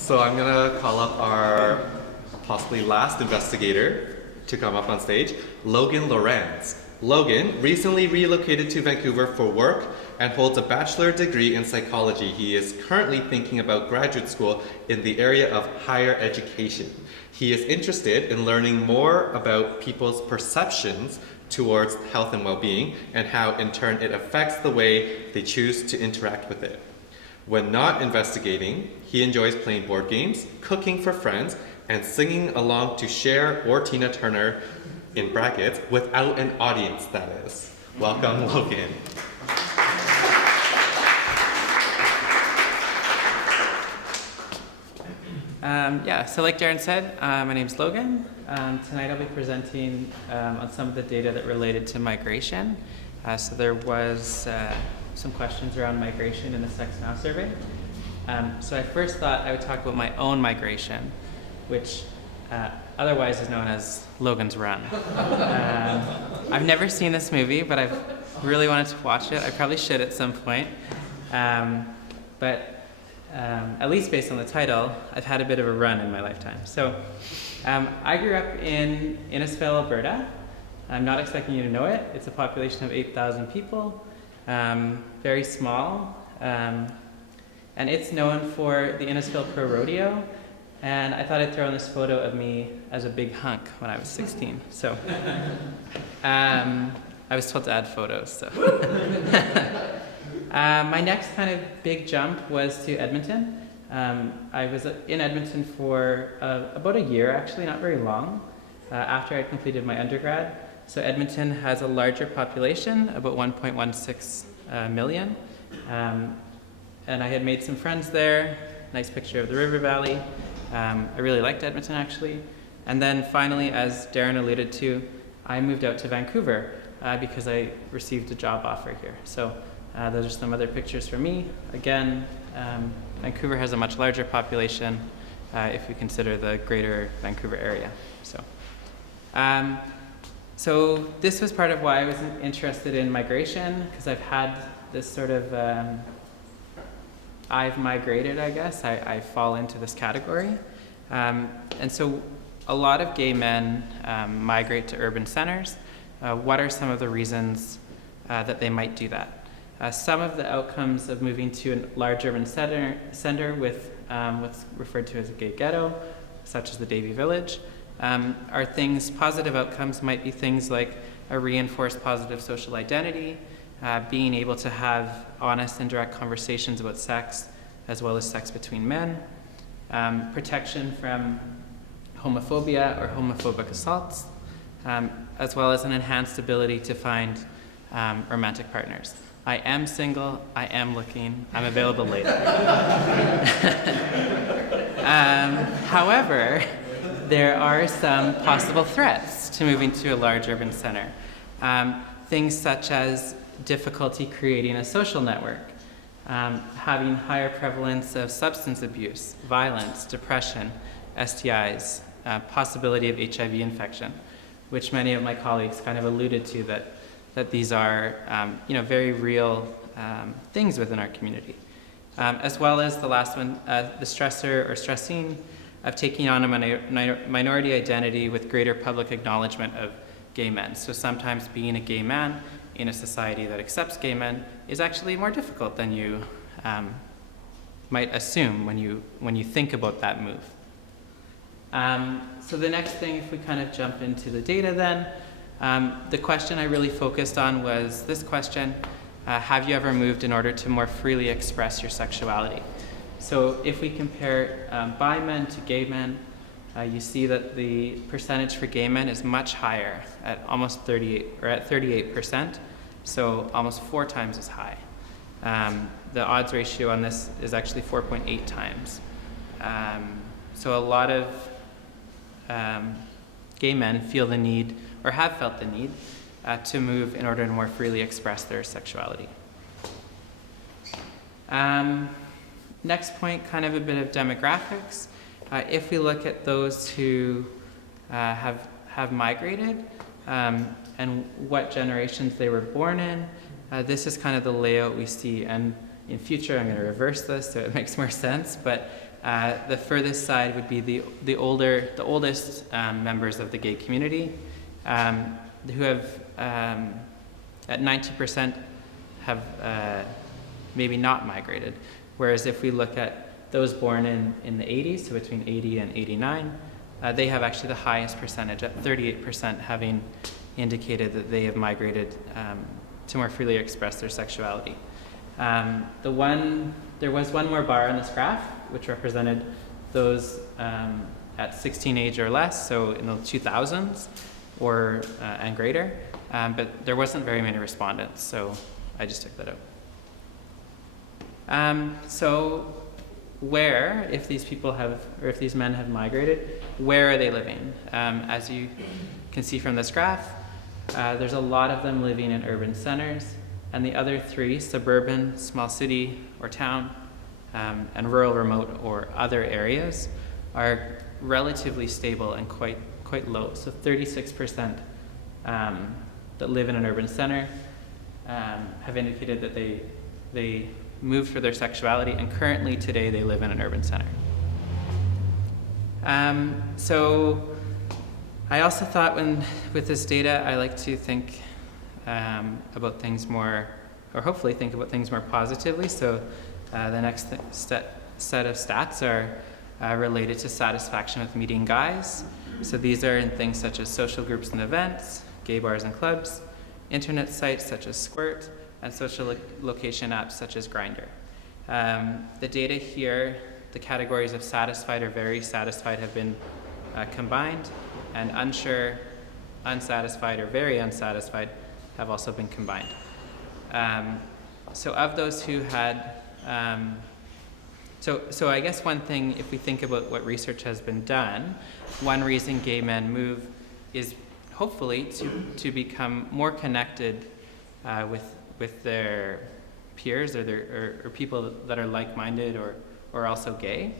So I'm gonna call up our possibly last investigator to come up on stage, Logan Lorenz. Logan recently relocated to Vancouver for work and holds a bachelor degree in psychology. He is currently thinking about graduate school in the area of higher education. He is interested in learning more about people's perceptions towards health and well-being and how in turn it affects the way they choose to interact with it. When not investigating, he enjoys playing board games, cooking for friends, and singing along to Cher or Tina Turner, in brackets, without an audience, that is. Welcome, Logan. So like Darren said, my name's Logan. Tonight I'll be presenting on some of the data that related to migration. So there was some questions around migration in the Sex Now survey. So I first thought I would talk about my own migration, which otherwise is known as Logan's Run. I've never seen this movie, but I've really wanted to watch it. I probably should at some point. But at least based on the title, I've had a bit of a run in my lifetime. So I grew up in Innisfail, Alberta. I'm not expecting you to know it. It's a population of 8,000 people, very small. And it's known for the Innisfail Pro Rodeo. And I thought I'd throw in this photo of me as a big hunk when I was 16. So I was told to add photos. So my next kind of big jump was to Edmonton. I was in Edmonton for about a year, actually, not very long, after I completed my undergrad. So Edmonton has a larger population, about 1.16 million. And I had made some friends there, nice picture of the river valley. I really liked Edmonton, actually. And then finally, as Darren alluded to, I moved out to Vancouver because I received a job offer here. So those are some other pictures for me. Again, Vancouver has a much larger population if you consider the greater Vancouver area. So this was part of why I was interested in migration, because I've had this sort of I've migrated, I guess. I fall into this category. And so a lot of gay men migrate to urban centers. What are some of the reasons that they might do that? Some of the outcomes of moving to a large urban center with what's referred to as a gay ghetto, such as the Davie Village, are things, positive outcomes might be things like a reinforced positive social identity, being able to have honest and direct conversations about sex, as well as sex between men, protection from homophobia or homophobic assaults, as well as an enhanced ability to find romantic partners. I am single, I am looking, I'm available later. However, there are some possible threats to moving to a large urban center. Things such as difficulty creating a social network, having higher prevalence of substance abuse, violence, depression, STIs, possibility of HIV infection, which many of my colleagues kind of alluded to, that these are very real things within our community. As well as the last one, the stressor or stressing of taking on a minority identity with greater public acknowledgement of gay men. So sometimes being a gay man in a society that accepts gay men is actually more difficult than you might assume when you think about that move. So the next thing, if we kind of jump into the data then, the question I really focused on was this question: have you ever moved in order to more freely express your sexuality? So if we compare bi men to gay men, you see that the percentage for gay men is much higher at almost 38%, so almost 4 times as high. The odds ratio on this is actually 4.8 times. So a lot of gay men feel the need, or have felt the need, to move in order to more freely express their sexuality. Next point, kind of a bit of demographics. If we look at those who have migrated and what generations they were born in, this is kind of the layout we see. And in future, I'm going to reverse this so it makes more sense. But The furthest side would be the oldest members of the gay community, who have, at 90%, have maybe not migrated. Whereas if we look at those born in the 80s, so between 80 and 89, they have actually the highest percentage, at 38%, having indicated that they have migrated to more freely express their sexuality. There was one more bar on this graph, which represented those at 16 age or less, so in the 2000s or and greater, but there wasn't very many respondents, so I just took that out. So where, if these people have, or if these men have migrated, where are they living? As you can see from this graph, there's a lot of them living in urban centers, and the other three, suburban, small city or town, and rural, remote, or other areas, are relatively stable and quite low. So 36% that live in an urban center have indicated that they moved for their sexuality, and currently today they live in an urban center. So I also thought with this data, I like to think about things more, or hopefully think about things more positively. So the next set of stats are related to satisfaction with meeting guys. So these are in things such as social groups and events, gay bars and clubs, internet sites such as Squirt, and social location apps such as Grindr. The data here, the categories of satisfied or very satisfied have been combined, and unsure, unsatisfied, or very unsatisfied have also been combined. So of those who had, so I guess one thing, if we think about what research has been done, one reason gay men move is hopefully to become more connected with their peers or people that are like-minded or also gay.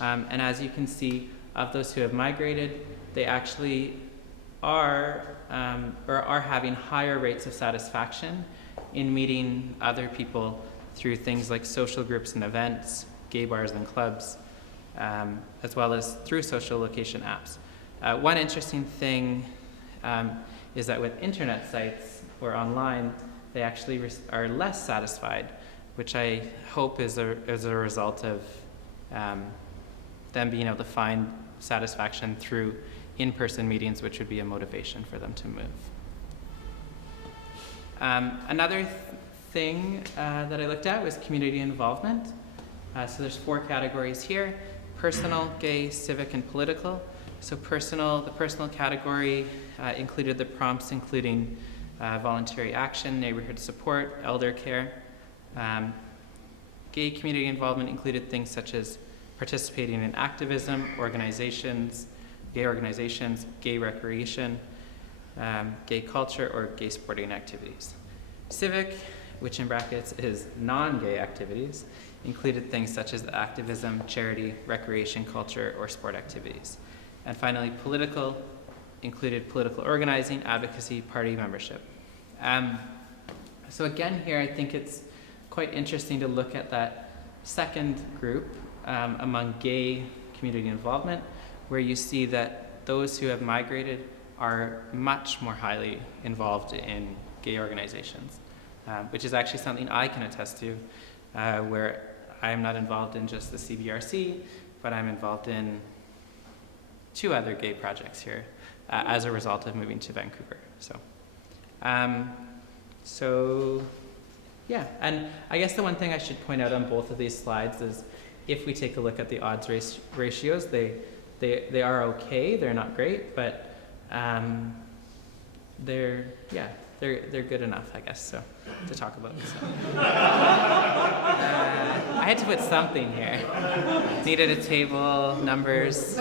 And as you can see, of those who have migrated, they actually are having higher rates of satisfaction in meeting other people through things like social groups and events, gay bars and clubs, as well as through social location apps. One interesting thing is that with internet sites or online, they actually are less satisfied, which I hope is a result of them being able to find satisfaction through in-person meetings, which would be a motivation for them to move. Another thing that I looked at was community involvement. So there's 4 categories here: personal, gay, civic, and political. So the personal category included the prompts including voluntary action, neighborhood support, elder care. Gay community involvement included things such as participating in activism, gay organizations, gay recreation, gay culture, or gay sporting activities. Civic, which in brackets is non-gay activities, included things such as activism, charity, recreation, culture, or sport activities. And finally, political included political organizing, advocacy, party membership. So again here, I think it's quite interesting to look at that second group among gay community involvement, where you see that those who have migrated are much more highly involved in gay organizations, which is actually something I can attest to, where I am not involved in just the CBRC, but I'm involved in 2 other gay projects here as a result of moving to Vancouver. So yeah, and I guess the one thing I should point out on both of these slides is if we take a look at the odds ratios, they are okay, they're not great, but they're good enough, I guess, so to talk about. So. I had to put something here. Needed a table, numbers,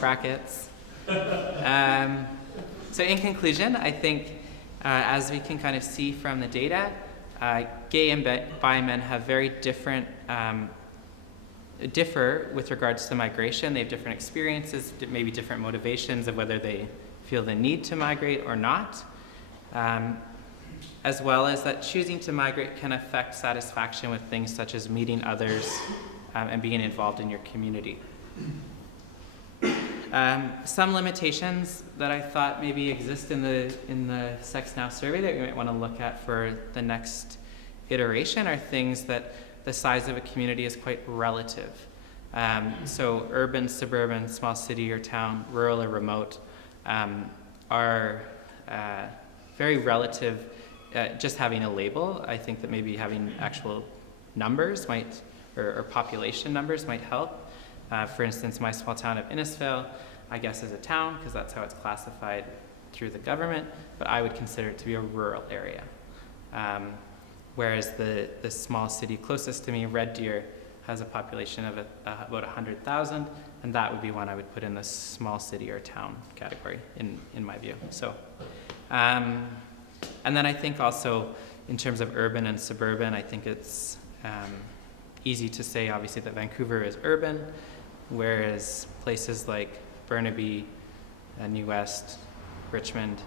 brackets. So in conclusion, I think as we can kind of see from the data, gay and bi men have very differ with regards to migration. They have different experiences, maybe different motivations of whether they feel the need to migrate or not, as well as that choosing to migrate can affect satisfaction with things such as meeting others and being involved in your community. Some limitations that I thought maybe exist in the Sex Now survey that we might want to look at for the next iteration are things that the size of a community is quite relative. So urban, suburban, small city or town, rural or remote, are very relative. Just having a label, I think that maybe having actual numbers might, or population numbers might help. For instance, my small town of Innisfail, I guess is a town because that's how it's classified through the government, but I would consider it to be a rural area. Whereas the small city closest to me, Red Deer, has a population of about 100,000, and that would be one I would put in the small city or town category in my view. So, and then I think also in terms of urban and suburban, I think it's easy to say obviously that Vancouver is urban, whereas places like Burnaby, New West, Richmond,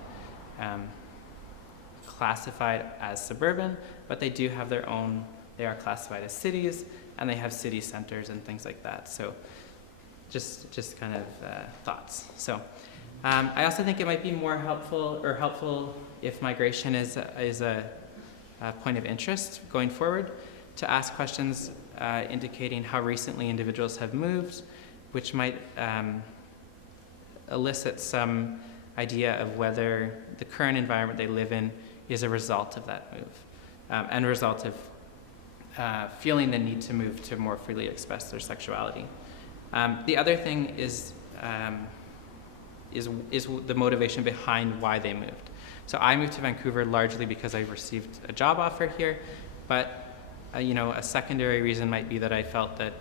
classified as suburban, but they do have their own, they are classified as cities, and they have city centers and things like that. So just kind of thoughts. So I also think it might be more helpful if migration is a point of interest going forward, to ask questions indicating how recently individuals have moved, which might elicit some idea of whether the current environment they live in is a result of that move, and a result of feeling the need to move to more freely express their sexuality. The other thing is the motivation behind why they moved. So I moved to Vancouver largely because I received a job offer here, but a secondary reason might be that I felt that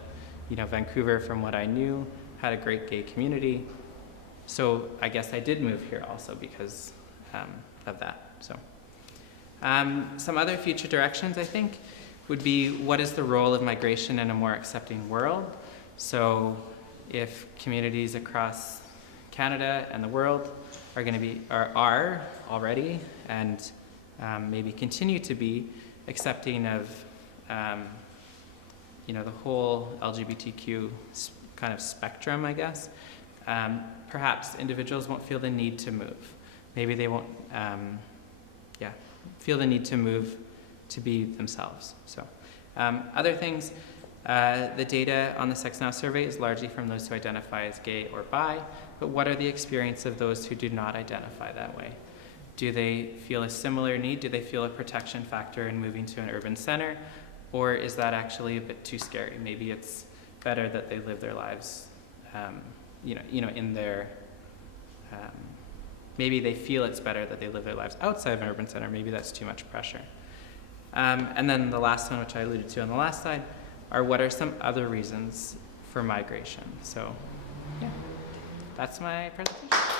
Vancouver, from what I knew, had a great gay community. So I guess I did move here also because of that. So some other future directions, I think, would be what is the role of migration in a more accepting world? So if communities across Canada and the world are going to be, are already, and maybe continue to be accepting of the whole LGBTQ kind of spectrum, I guess, perhaps individuals won't feel the need to move. Maybe they won't feel the need to move to be themselves. So other things, the data on the Sex Now survey is largely from those who identify as gay or bi, but what are the experiences of those who do not identify that way? Do they feel a similar need? Do they feel a protection factor in moving to an urban center? Or is that actually a bit too scary? Maybe it's better that they live their lives, in their, maybe they feel it's better that they live their lives outside of an urban center. Maybe that's too much pressure. And then the last one, which I alluded to on the last slide, are what are some other reasons for migration? So, yeah, that's my presentation.